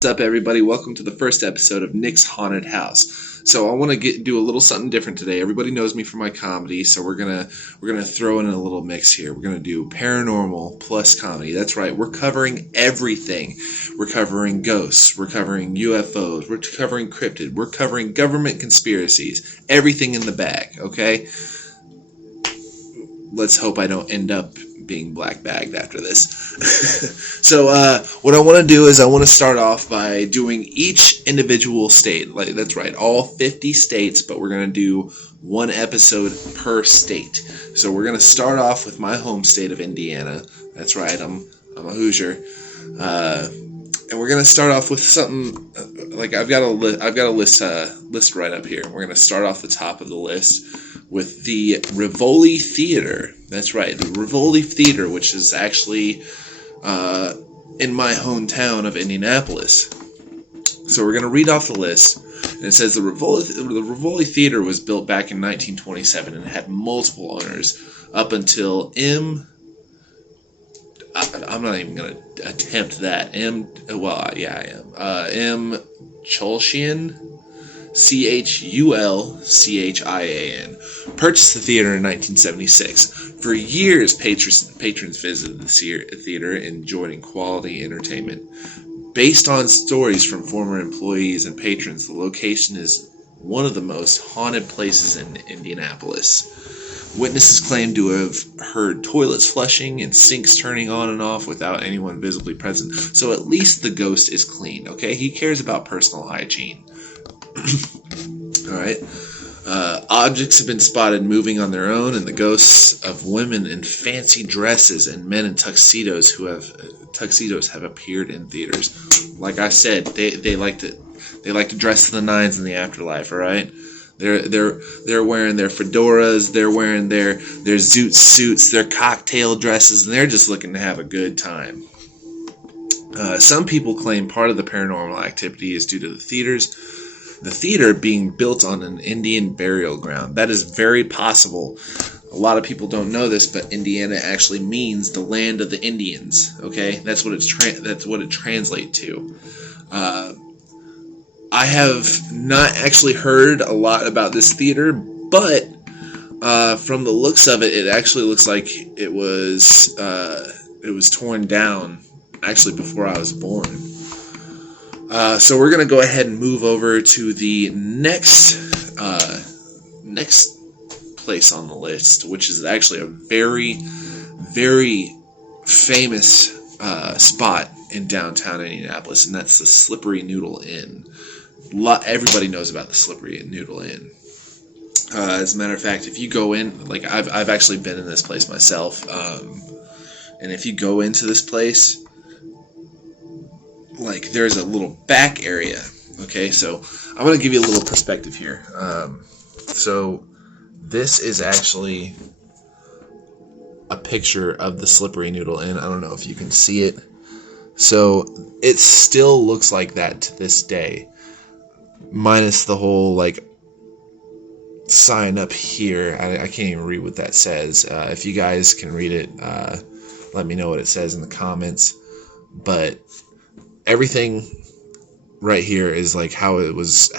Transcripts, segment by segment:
What's up, everybody? Welcome to the first episode of Nick's Haunted House. So I want to do a little something different today. Everybody knows me for my comedy, so we're gonna throw in a little mix here. We're gonna do paranormal plus comedy. That's right. We're covering everything. We're covering ghosts. We're covering UFOs. We're covering cryptid. We're covering government conspiracies. Everything in the bag. Okay. Let's hope I don't end up being black bagged after this. So what I want to do is I want to start off by doing each individual state. Like, that's right, all 50 states, but we're going to do one episode per state. So we're going to start off with my home state of Indiana. That's right, I'm a Hoosier. And we're going to start off with something like I've got a list right up here. We're going to start off the top of the list with the Rivoli Theater. That's right, the Rivoli Theater, which is actually in my hometown of Indianapolis. So we're going to read off the list. And it says the Rivoli Theater was built back in 1927 and had multiple owners up until I'm not even going to attempt that. M. Chulchian, Chulchian, purchased the theater in 1976. For years, patrons visited the theater, enjoying quality entertainment. Based on stories from former employees and patrons, the location is one of the most haunted places in Indianapolis. Witnesses claim to have heard toilets flushing and sinks turning on and off without anyone visibly present. So at least the ghost is clean, okay? He cares about personal hygiene. Alright. Objects have been spotted moving on their own, and the ghosts of women in fancy dresses and men in tuxedos have appeared in theaters. Like I said, they like to dress to the nines in the afterlife, alright? They're wearing their fedoras, they're wearing their zoot suits, their cocktail dresses, and they're just looking to have a good time. Some people claim part of the paranormal activity is due to the theater being built on an Indian burial ground. That is very possible. A lot of people don't know this, but Indiana actually means the land of the Indians. Okay, that's what it translates to. I have not actually heard a lot about this theater, but from the looks of it, it actually looks like it was torn down actually before I was born. So we're going to go ahead and move over to the next place on the list, which is actually a very, very famous spot in downtown Indianapolis, and that's the Slippery Noodle Inn. Everybody knows about the Slippery Noodle Inn. As a matter of fact, if you go in, like I've actually been in this place myself, and if you go into this place, like there's a little back area. Okay, so I'm going to give you a little perspective here. So this is actually a picture of the Slippery Noodle Inn. I don't know if you can see it. So it still looks like that to this day, minus the whole like sign up here. I can't even read what that says. If you guys can read it, let me know what it says in the comments. But everything right here is like how it was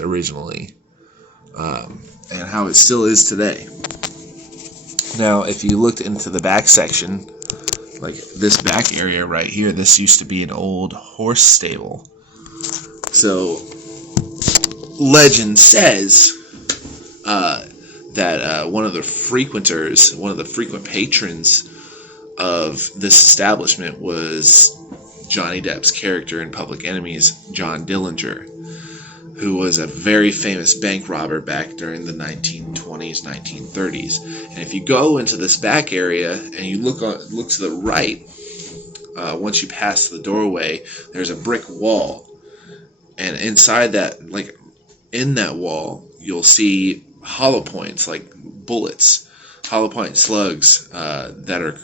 originally, and how it still is today. Now, if you looked into the back section, like this back area right here, this used to be an old horse stable. So, legend says that one of the frequent patrons of this establishment was Johnny Depp's character in Public Enemies, John Dillinger, who was a very famous bank robber back during the 1920s, 1930s. And if you go into this back area and you look to the right, once you pass the doorway, there's a brick wall. And inside that, like in that wall, you'll see hollow points, like bullets, hollow point slugs that are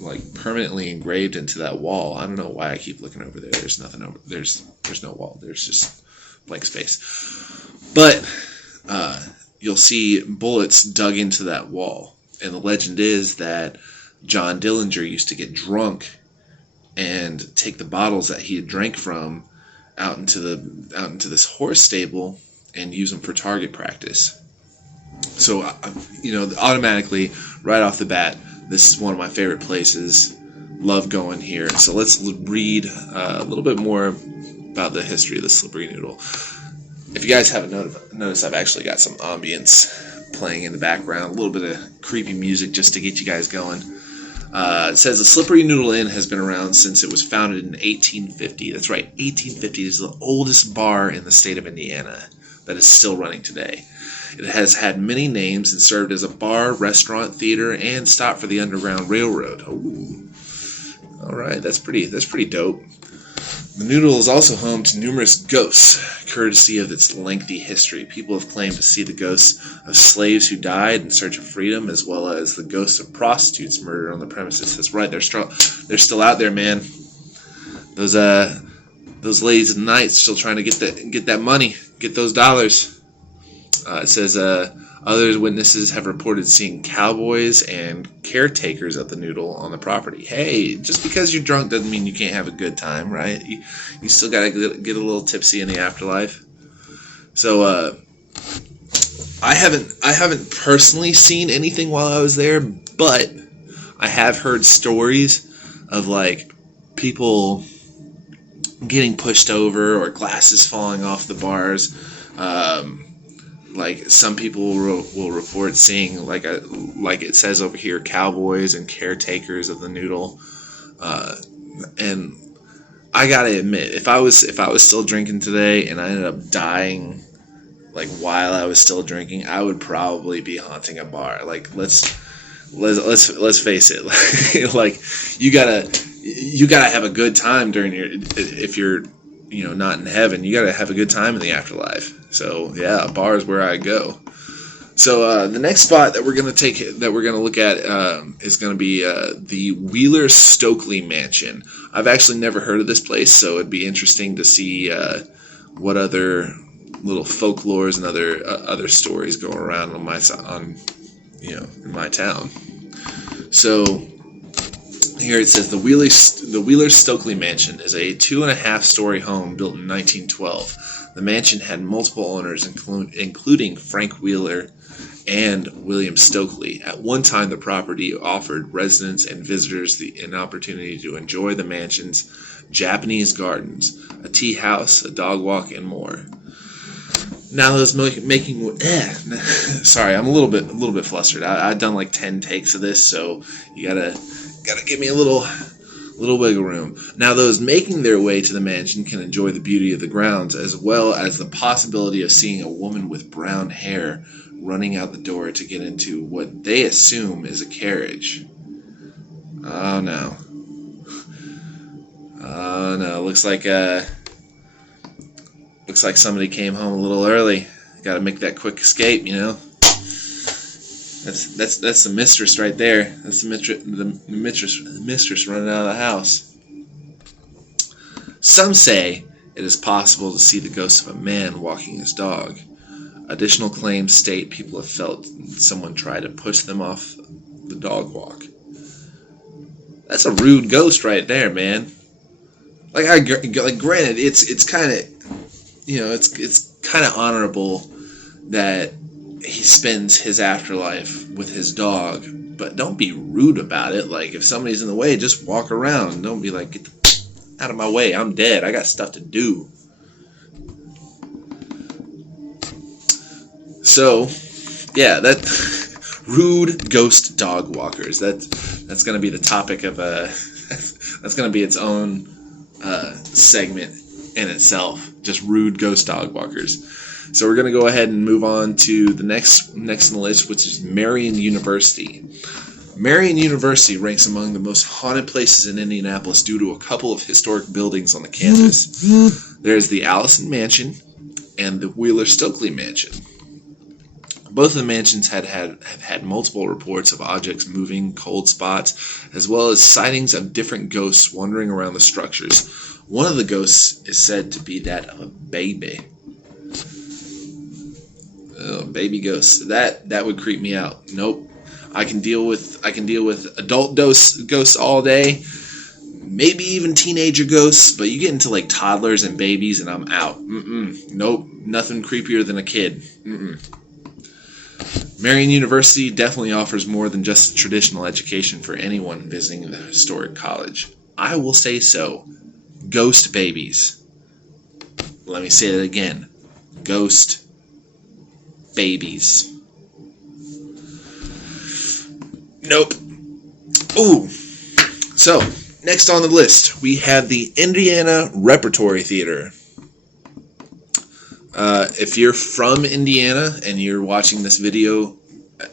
like permanently engraved into that wall. I don't know why I keep looking over there. There's nothing over. There's no wall. There's just blank space. But you'll see bullets dug into that wall. And the legend is that John Dillinger used to get drunk and take the bottles that he had drank from out into this horse stable and use them for target practice. So, automatically, right off the bat, this is one of my favorite places. Love going here. So let's read a little bit more about the history of the Slippery Noodle. If you guys haven't noticed, I've actually got some ambience playing in the background, a little bit of creepy music just to get you guys going. It says the Slippery Noodle Inn has been around since it was founded in 1850. That's right, 1850 is the oldest bar in the state of Indiana that is still running today. It has had many names and served as a bar, restaurant, theater, and stop for the Underground Railroad. Ooh. All right, that's pretty dope. The Noodle is also home to numerous ghosts, courtesy of its lengthy history. People have claimed to see the ghosts of slaves who died in search of freedom, as well as the ghosts of prostitutes murdered on the premises. That's right, they're still out there, man. Those ladies of the night still trying to get that money, get those dollars. It says other witnesses have reported seeing cowboys and caretakers of the Noodle on the property. Hey, just because you're drunk doesn't mean you can't have a good time, right? You still gotta get a little tipsy in the afterlife. So I haven't personally seen anything while I was there, but I have heard stories of like people getting pushed over or glasses falling off the bars. Like some people will report seeing like it says over here, cowboys and caretakers of the Noodle, and I gotta admit, if I was still drinking today and I ended up dying like while I was still drinking, I would probably be haunting a bar. Like let's face it, like you gotta have a good time if you're not in heaven, you gotta have a good time in the afterlife. So yeah, a bar is where I go. So the next spot that we're gonna look at is gonna be the Wheeler Stokely Mansion. I've actually never heard of this place, so it'd be interesting to see what other little folklores and other stories go around in my town. So here it says the Wheeler Stokely Mansion is a 2.5-story home built in 1912. The mansion had multiple owners, including Frank Wheeler and William Stokely. At one time, the property offered residents and visitors an opportunity to enjoy the mansion's Japanese gardens, a tea house, a dog walk, and more. Now those making sorry, I'm a little bit flustered. I've done like 10 takes of this, so you gotta give me a little wiggle room. Now those making their way to the mansion can enjoy the beauty of the grounds, as well as the possibility of seeing a woman with brown hair running out the door to get into what they assume is a carriage. Oh no. Looks like somebody came home a little early. Got to make that quick escape, That's the mistress right there. That's the mistress running out of the house. Some say it is possible to see the ghost of a man walking his dog. Additional claims state people have felt someone try to push them off the dog walk. That's a rude ghost right there, man. Granted, it's kind of, it's kind of honorable that he spends his afterlife with his dog, but don't be rude about it. Like, if somebody's in the way, just walk around. Don't be like, get out of my way, I'm dead, I got stuff to do. So, yeah, that rude ghost dog walkers. That's going to be the topic of that's going to be its own segment in itself. Just rude ghost dog walkers. So we're going to go ahead and move on to the next on the list, which is Marion University. Marion University ranks among the most haunted places in Indianapolis due to a couple of historic buildings on the campus. There's the Allison Mansion and the Wheeler Stokely Mansion. Both of the mansions have had multiple reports of objects moving, cold spots, as well as sightings of different ghosts wandering around the structures. One of the ghosts is said to be that of a baby. Oh, baby ghosts. That would creep me out. Nope. I can deal with adult ghosts all day. maybe even teenager ghosts, but you get into like toddlers and babies and I'm out. Nope, nothing creepier than a kid. Marian University definitely offers more than just a traditional education for anyone visiting the historic college. I will say so. Ghost babies. Let me say that again. Ghost babies. Nope. Ooh. So, next on the list, we have the Indiana Repertory Theater. If you're from Indiana and you're watching this video,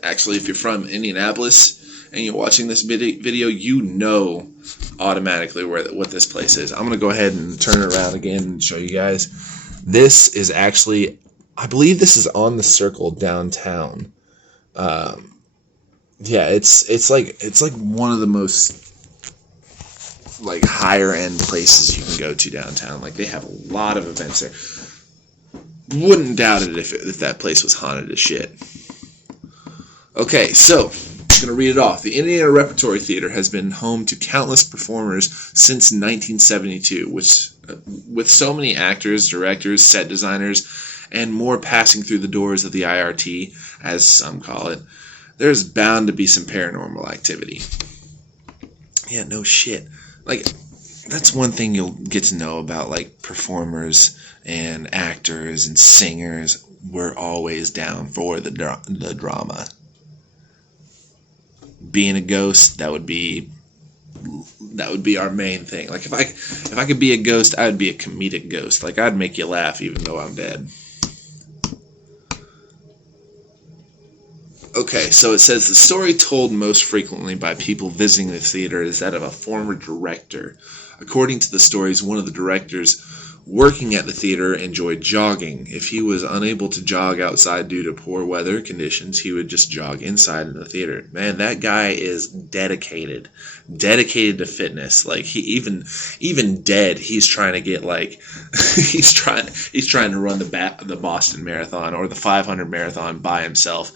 actually if you're from Indianapolis and you're watching this video, you know automatically what this place is. I'm going to go ahead and turn it around again and show you guys. This is actually, I believe this is on the Circle downtown. Yeah, it's like one of the most like higher end places you can go to downtown. Like they have a lot of events there. Wouldn't doubt it if that place was haunted as shit. Okay, so I'm gonna read it off. The Indiana Repertory Theater has been home to countless performers since 1972, with so many actors, directors, set designers, and more passing through the doors of the IRT, as some call it. There's bound to be some paranormal activity. Yeah, no shit. Like, that's one thing you'll get to know about, like, performers and actors and singers. We're always down for the drama. Being a ghost, that would be our main thing. Like, if I could be a ghost, I would be a comedic ghost. Like, I'd make you laugh even though I'm dead. Okay, so it says the story told most frequently by people visiting the theater is that of a former director. According to the stories, one of the directors working at the theater enjoyed jogging. If he was unable to jog outside due to poor weather conditions, he would just jog inside in the theater. Man, that guy is dedicated to fitness. Like, he even dead, he's trying to get like he's trying to run the Boston Marathon or the 500 marathon by himself.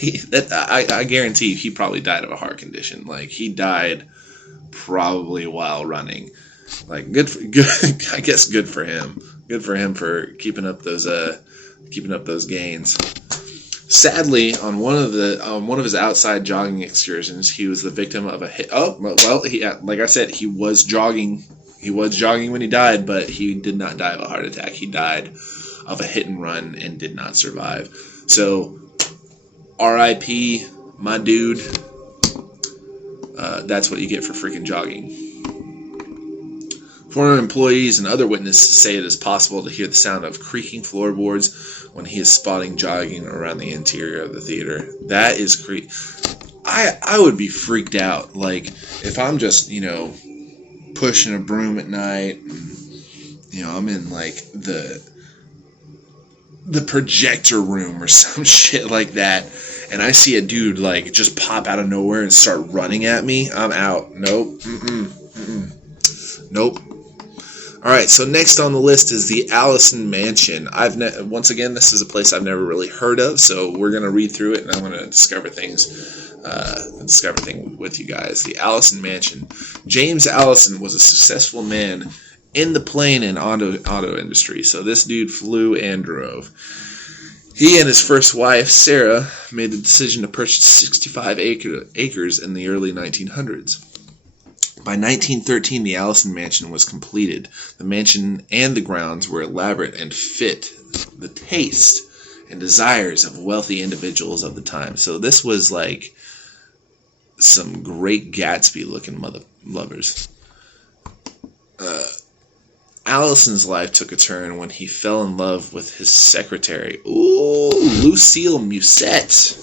I guarantee he probably died of a heart condition. Like, he died probably while running. Like, good. I guess good for him. Good for him for keeping up those gains. Sadly, on one of his outside jogging excursions, he was the victim of a hit. Oh, well, like I said, he was jogging. He was jogging when he died, but he did not die of a heart attack. He died of a hit and run and did not survive. So, R.I.P. my dude. That's what you get for freaking jogging. Former employees and other witnesses say it is possible to hear the sound of creaking floorboards when he is spotting jogging around the interior of the theater. That is I would be freaked out. Like, if I'm just, pushing a broom at night, and, I'm in, like, the projector room or some shit like that, and I see a dude, like, just pop out of nowhere and start running at me, I'm out. Nope. Nope. Alright, so next on the list is the Allison Mansion. Once again, this is a place I've never really heard of, so we're going to read through it, and I'm going to discover things with you guys. The Allison Mansion. James Allison was a successful man in the plane and auto industry, so this dude flew and drove. He and his first wife, Sarah, made the decision to purchase 65 acres in the early 1900s. By 1913, the Allison Mansion was completed. The mansion and the grounds were elaborate and fit the taste and desires of wealthy individuals of the time. So this was like some Great Gatsby-looking lovers. Allison's life took a turn when he fell in love with his secretary. Ooh, Lucille Musette.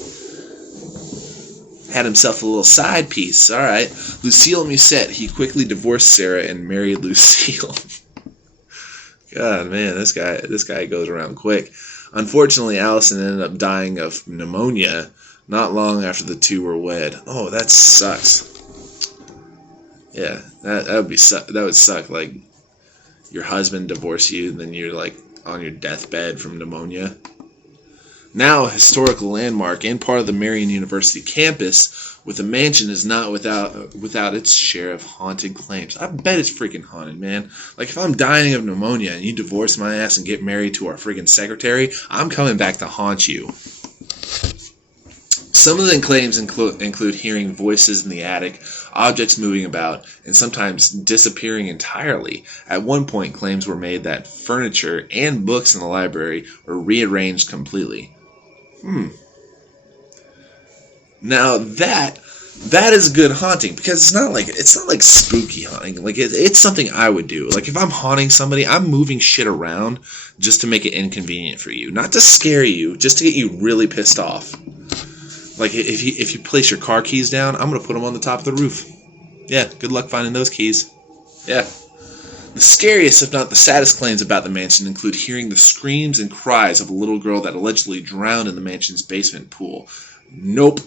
Had himself a little side piece. All right. Lucille Musette. He quickly divorced Sarah and married Lucille. God, man, this guy goes around quick. Unfortunately, Allison ended up dying of pneumonia not long after the two were wed. Oh, that sucks. Yeah, that would suck. Like, your husband divorced you, and then you're like on your deathbed from pneumonia. Now a historical landmark and part of the Marion University campus, with the mansion is not without its share of haunted claims. I bet it's freaking haunted, man. Like, if I'm dying of pneumonia and you divorce my ass and get married to our freaking secretary, I'm coming back to haunt you. Some of the claims include hearing voices in the attic, objects moving about, and sometimes disappearing entirely. At one point, claims were made that furniture and books in the library were rearranged completely. Now that is good haunting, because it's not like spooky haunting. Like, it's something I would do. Like, if I'm haunting somebody, I'm moving shit around just to make it inconvenient for you, not to scare you, just to get you really pissed off. Like, if you place your car keys down, I'm going to put them on the top of the roof. Yeah, good luck finding those keys. Yeah. The scariest, if not the saddest, claims about the mansion include hearing the screams and cries of a little girl that allegedly drowned in the mansion's basement pool. Nope.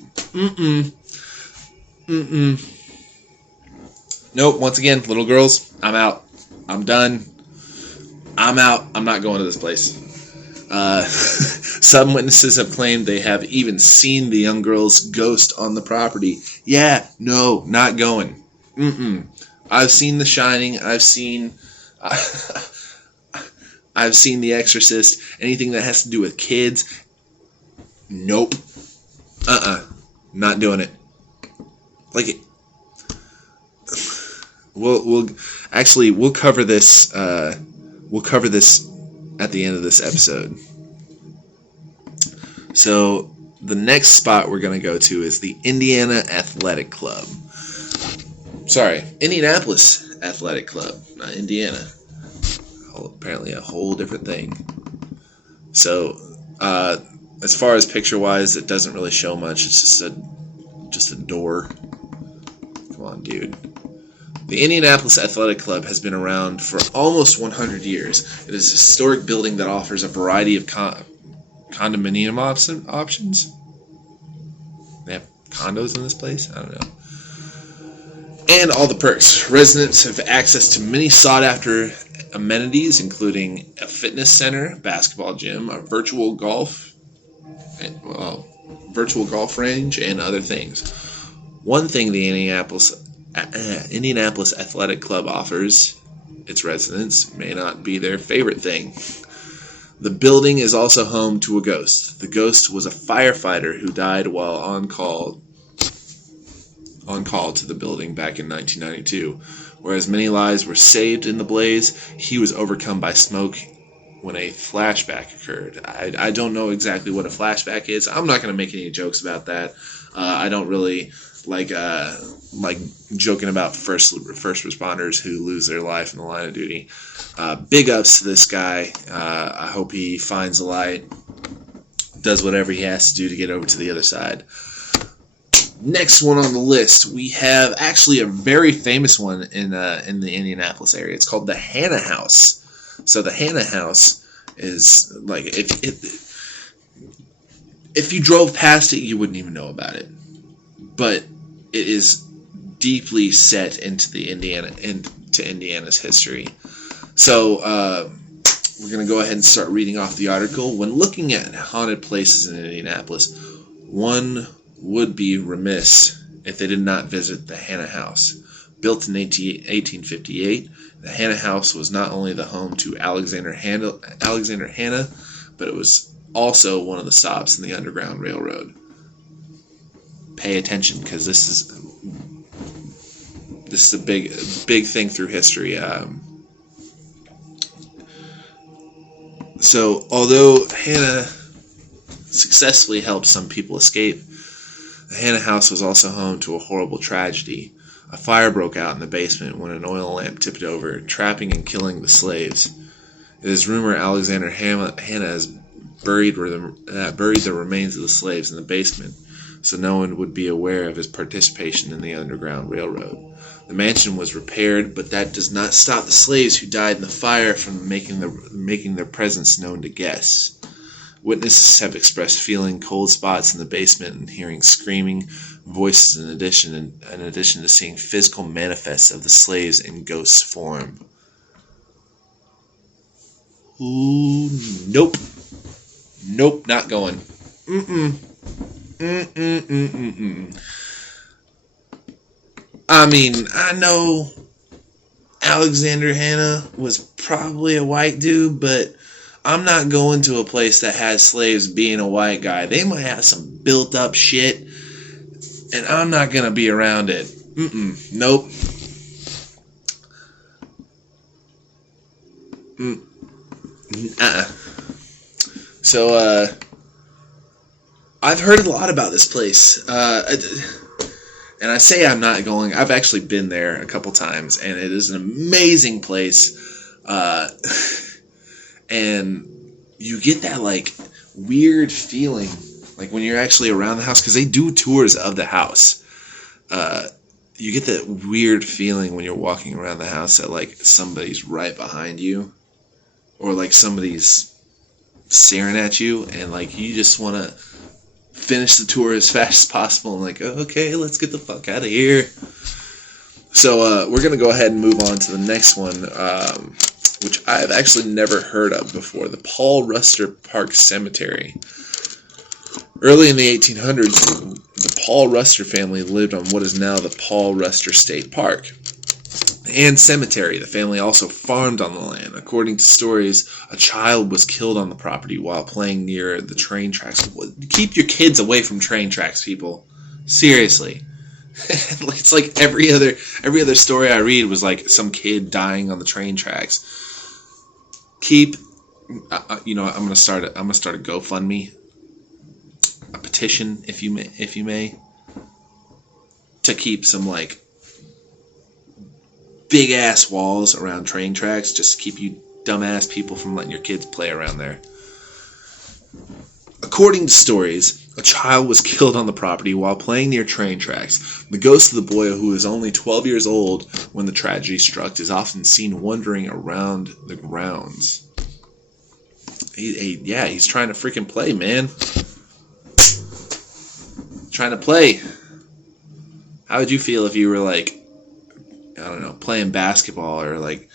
Nope. Once again, little girls, I'm out. I'm done. I'm out. I'm not going to this place. Some witnesses have claimed they have even seen the young girl's ghost on the property. Yeah, no, not going. I've seen The Shining. I've seen The Exorcist. Anything that has to do with kids. Nope. Not doing it. Like, we'll cover this. We'll cover this at the end of this episode. So the next spot we're going to go to is the Indiana Athletic Club. Sorry, Indianapolis Athletic Club, not Indiana. Apparently a whole different thing. So, as far as picture-wise, it doesn't really show much. It's just a door. Come on, dude. The Indianapolis Athletic Club has been around for almost 100 years. It is a historic building that offers a variety of condominium options. They have condos in this place? I don't know. And all the perks. Residents have access to many sought-after amenities, including a fitness center, basketball gym, a virtual golf range, and other things. One thing the Indianapolis Athletic Club offers its residents may not be their favorite thing. The building is also home to a ghost. The ghost was a firefighter who died while on call to the building back in 1992. Whereas many lives were saved in the blaze, he was overcome by smoke when a flashback occurred. I don't know exactly what a flashback is. I'm not going to make any jokes about that. I don't really like joking about first responders who lose their life in the line of duty. Big ups to this guy. I hope he finds the light, does whatever he has to do to get over to the other side. Next one on the list, we have actually a very famous one in the Indianapolis area. It's called the Hannah House. So the Hannah House is like, if you drove past it, you wouldn't even know about it. But it is deeply set into Indiana's history. So we're going to go ahead and start reading off the article. When looking at haunted places in Indianapolis, one would be remiss if they did not visit the Hannah House. Built in 1858, the Hannah House was not only the home to Alexander Hannah, but it was also one of the stops in the Underground Railroad. Pay attention, because this is a big thing through history. So, although Hannah successfully helped some people escape, the Hannah House was also home to a horrible tragedy. A fire broke out in the basement when an oil lamp tipped over, trapping and killing the slaves. It is rumored Alexander Hannah has buried the remains of the slaves in the basement, so no one would be aware of his participation in the Underground Railroad. The mansion was repaired, but that does not stop the slaves who died in the fire from making their presence known to guests. Witnesses have expressed feeling cold spots in the basement and hearing screaming voices in addition to seeing physical manifests of the slaves in ghost form. Ooh, nope. Nope, not going. I mean, I know Alexander Hanna was probably a white dude, but I'm not going to a place that has slaves being a white guy. They might have some built up shit, and I'm not going to be around it. Nope. So, I've heard a lot about this place. And I say I'm not going. I've actually been there a couple times, and it is an amazing place. And you get that like weird feeling, like when you're actually around the house, because they do tours of the house. You get that weird feeling when you're walking around the house that like somebody's right behind you, or like somebody's staring at you, and like you just want to finish the tour as fast as possible and like, okay, let's get the fuck out of here. So we're going to go ahead and move on to the next one, which I've actually never heard of before, the Paul Ruster Park Cemetery. Early in the 1800s, the Paul Ruster family lived on what is now the Paul Ruster State Park and Cemetery. The family also farmed on the land. According to stories, a child was killed on the property while playing near the train tracks. Keep your kids away from train tracks, people. Seriously. It's like every other story I read was like some kid dying on the train tracks. I'm gonna start a GoFundMe, a petition, if you may, to keep some like big ass walls around train tracks, just to keep you dumbass people from letting your kids play around there. According to stories, a child was killed on the property while playing near train tracks. The ghost of the boy, who was only 12 years old when the tragedy struck, is often seen wandering around the grounds. He's trying to freaking play, man. Trying to play. How would you feel if you were like, I don't know, playing basketball or like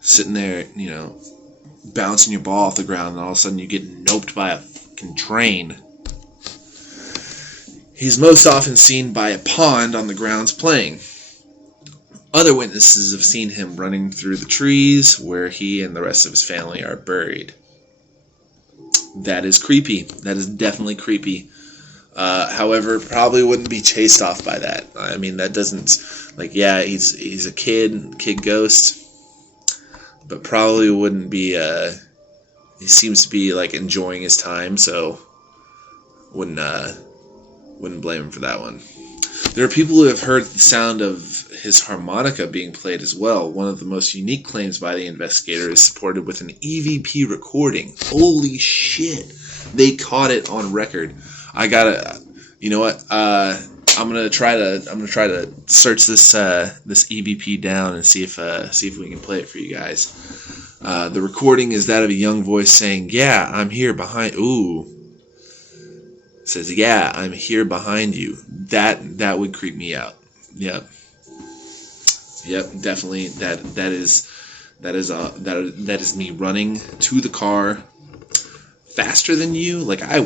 sitting there, bouncing your ball off the ground, and all of a sudden you get noped by a fucking train? He's most often seen by a pond on the grounds playing. Other witnesses have seen him running through the trees where he and the rest of his family are buried. That is creepy. That is definitely creepy. However, probably wouldn't be chased off by that. I mean, that doesn't, he's a kid ghost, but probably wouldn't be, he seems to be like enjoying his time, so wouldn't blame him for that one. There are people who have heard the sound of his harmonica being played as well. One of the most unique claims by the investigator is supported with an EVP recording. Holy shit. They caught it on record. I gotta, you know what? I'm gonna try to search this EVP down and see if we can play it for you guys. The recording is that of a young voice saying, "Yeah, I'm here behind." Ooh, it says, "Yeah, I'm here behind you." That would creep me out. Yep, definitely. That is me running to the car faster than you. Like I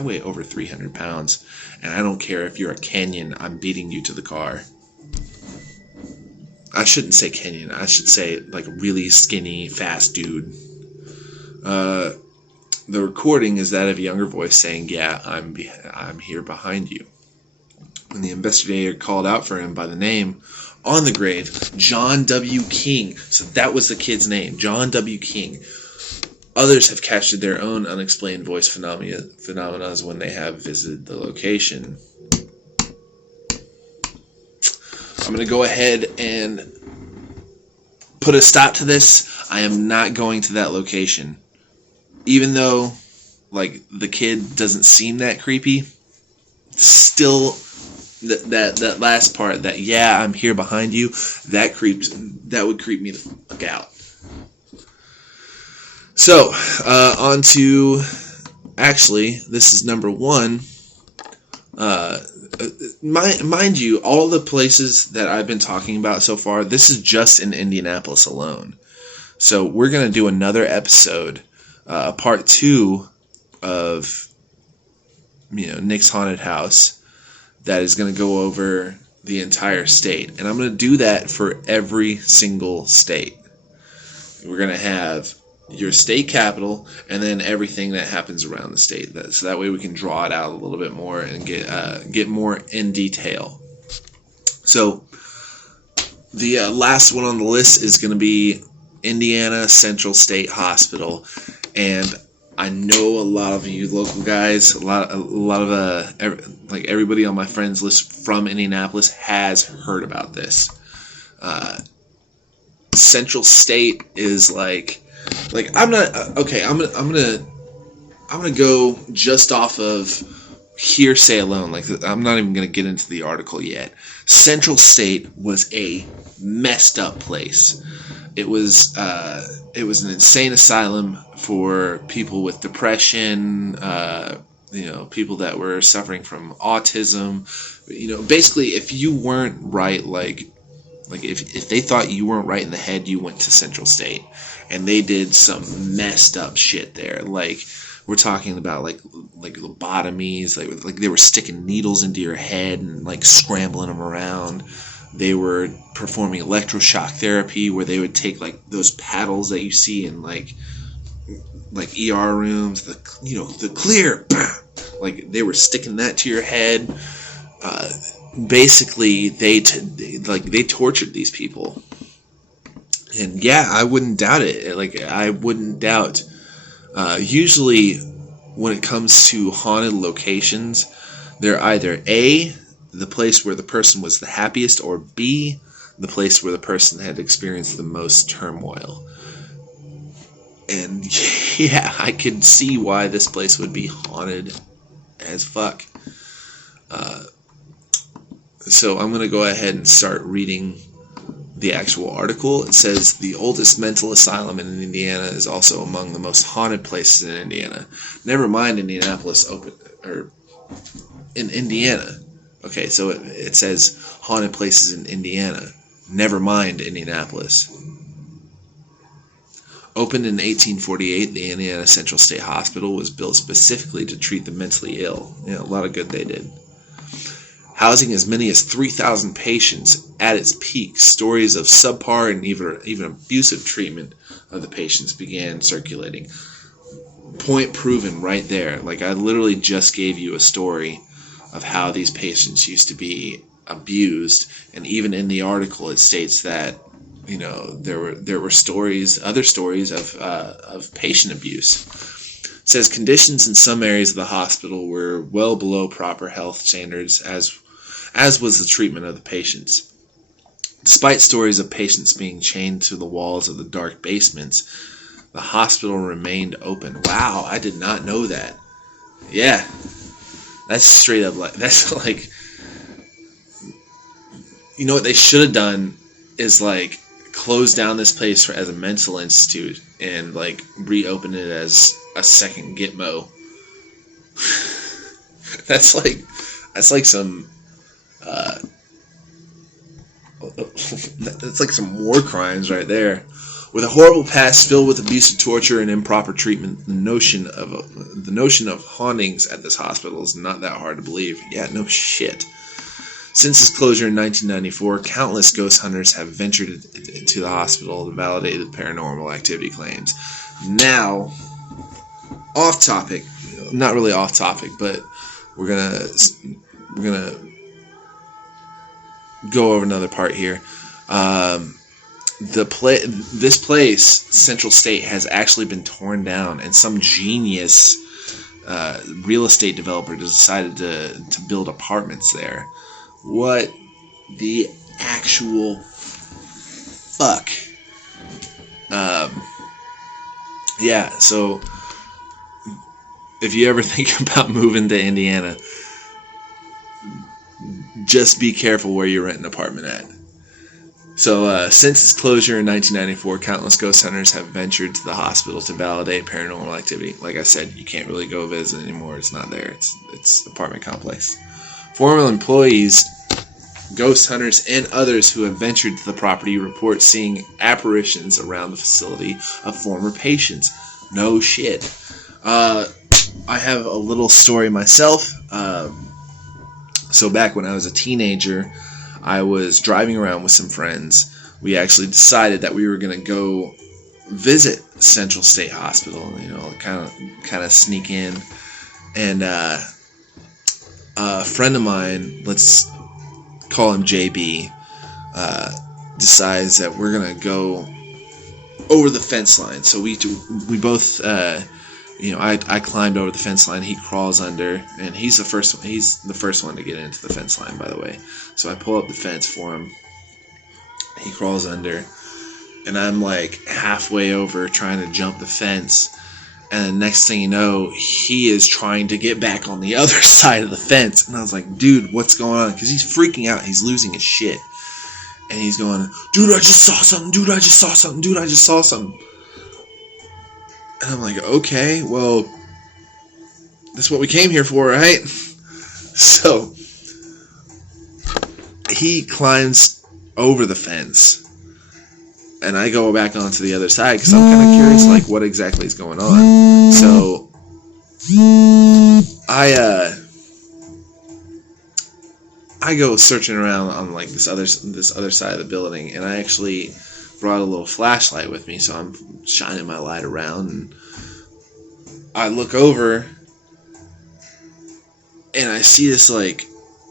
weigh over 300 pounds, and I don't care if you're a Kenyan, I'm beating you to the car. I shouldn't say Kenyan, I should say like a really skinny, fast dude. The recording is that of a younger voice saying, "Yeah, I'm here behind you." When the investigator called out for him by the name on the grave, John W. King. So that was the kid's name, John W. King. Others have captured their own unexplained voice phenomena when they have visited the location. I'm going to go ahead and put a stop to this. I am not going to that location. Even though, like, the kid doesn't seem that creepy, still, that last part, that, "Yeah, I'm here behind you," that would creep me the fuck out. So, on to, actually, this is number one. Mind you, all the places that I've been talking about so far, this is just in Indianapolis alone. So we're going to do another episode, part 2 of Nick's Haunted House that is going to go over the entire state. And I'm going to do that for every single state. We're going to have your state capital and then everything that happens around the state. So that way we can draw it out a little bit more and get more in detail. So the last one on the list is going to be Indiana Central State Hospital. And I know a lot of you local guys, a lot of everybody on my friends list from Indianapolis has heard about this. Central State is like I'm gonna go just off of hearsay alone. Like, I'm not even gonna get into the article yet. Central State was a messed up place. It was an insane asylum for people with depression, people that were suffering from autism. Basically, if you weren't right, if they thought you weren't right in the head, you went to Central State, and they did some messed up shit there. Like, we're talking about like lobotomies, like they were sticking needles into your head and like scrambling them around. They were performing electroshock therapy, where they would take like those paddles that you see in like ER rooms, the clear, like they were sticking that to your head. Basically, they tortured these people, and yeah, I wouldn't doubt it. I wouldn't doubt. Usually, when it comes to haunted locations, they're either A, the place where the person was the happiest, or B, the place where the person had experienced the most turmoil. And yeah, I could see why this place would be haunted as fuck. So I'm going to go ahead and start reading the actual article. It says the oldest mental asylum in Indiana is also among the most haunted places in Indiana. Never mind Indianapolis in Indiana. Okay, so it says haunted places in Indiana. Never mind Indianapolis. Opened in 1848, the Indiana Central State Hospital was built specifically to treat the mentally ill. A lot of good they did. Housing as many as 3,000 patients at its peak, stories of subpar and even abusive treatment of the patients began circulating. Point proven right there. Like, I literally just gave you a story of how these patients used to be abused, and even in the article it states that there were other stories of patient abuse. It says conditions in some areas of the hospital were well below proper health standards, as was the treatment of the patients. Despite stories of patients being chained to the walls of the dark basements, the hospital remained open. Wow, I did not know that. Yeah, that's straight up that's like, what they should have done is close down this place as a mental institute and reopen it as a second Gitmo. That's like some that's like some war crimes right there. With a horrible past filled with abusive torture and improper treatment, the notion of hauntings at this hospital is not that hard to believe. Yeah, no shit. Since its closure in 1994, countless ghost hunters have ventured into the hospital to validate the paranormal activity claims. Now, off topic, not really off topic, but we're gonna go over another part here. This place, Central State, has actually been torn down, and some genius real estate developer decided to build apartments there. What the actual fuck? Yeah, so if you ever think about moving to Indiana, just be careful where you rent an apartment at. So, since its closure in 1994, countless ghost hunters have ventured to the hospital to validate paranormal activity. Like I said, you can't really go visit anymore. It's not there. It's apartment complex. Former employees, ghost hunters, and others who have ventured to the property report seeing apparitions around the facility of former patients. No shit. I have a little story myself. So back when I was a teenager, I was driving around with some friends. We actually decided that we were going to go visit Central State Hospital, kind of sneak in. And a friend of mine, let's call him JB, decides that we're going to go over the fence line. So we both, I climbed over the fence line. He crawls under, and he's the first one to get into the fence line, by the way. So I pull up the fence for him. He crawls under, and I'm like halfway over trying to jump the fence. And the next thing you know, he is trying to get back on the other side of the fence. And I was like, dude, what's going on? Because he's freaking out. He's losing his shit. And he's going, dude, I just saw something. Dude, I just saw something. Dude, I just saw something. And I'm like, okay, well, that's what we came here for, right? So he climbs over the fence. And I go back onto the other side because I'm kind of curious, like, what exactly is going on. So I go searching around on like this other side of the building, and I actually brought a little flashlight with me, so I'm shining my light around, and I look over, and I see this like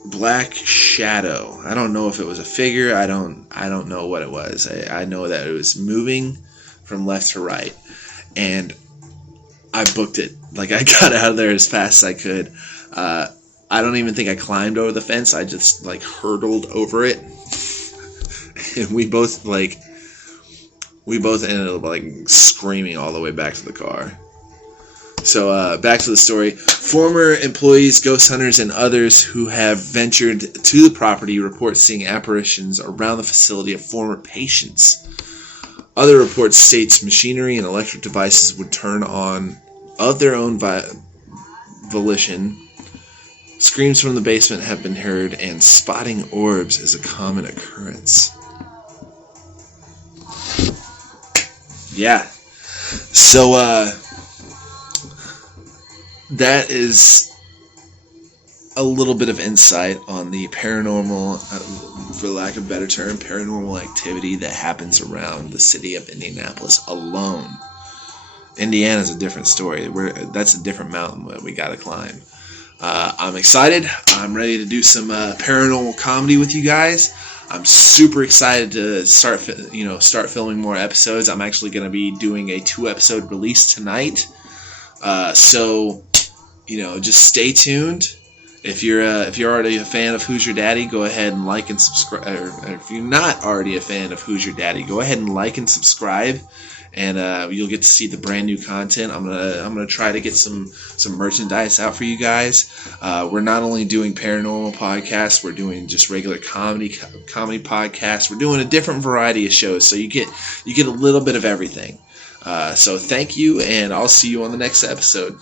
black shadow. I don't know if it was a figure. I don't know what it was. I know that it was moving from left to right, and I booked it. Like, I got out of there as fast as I could. I don't even think I climbed over the fence. I just like hurtled over it, and we both ended up like screaming all the way back to the car. So back to the story. Former employees, ghost hunters, and others who have ventured to the property report seeing apparitions around the facility of former patients. Other reports states machinery and electric devices would turn on of their own volition. Screams from the basement have been heard, and spotting orbs is a common occurrence. Yeah. So, that is a little bit of insight on the paranormal, for lack of a better term, paranormal activity that happens around the city of Indianapolis alone. Indiana's a different story. That's a different mountain that we gotta climb. I'm excited. I'm ready to do some paranormal comedy with you guys. I'm super excited to start filming more episodes. I'm actually going to be doing a 2-episode release tonight. So just stay tuned. If you're already a fan of Who's Your Daddy, go ahead and like and subscribe. Or if you're not already a fan of Who's Your Daddy, go ahead and like and subscribe, and you'll get to see the brand new content. I'm gonna try to get some merchandise out for you guys. We're not only doing paranormal podcasts, we're doing just regular comedy podcasts. We're doing a different variety of shows, so you get a little bit of everything. So thank you, and I'll see you on the next episode.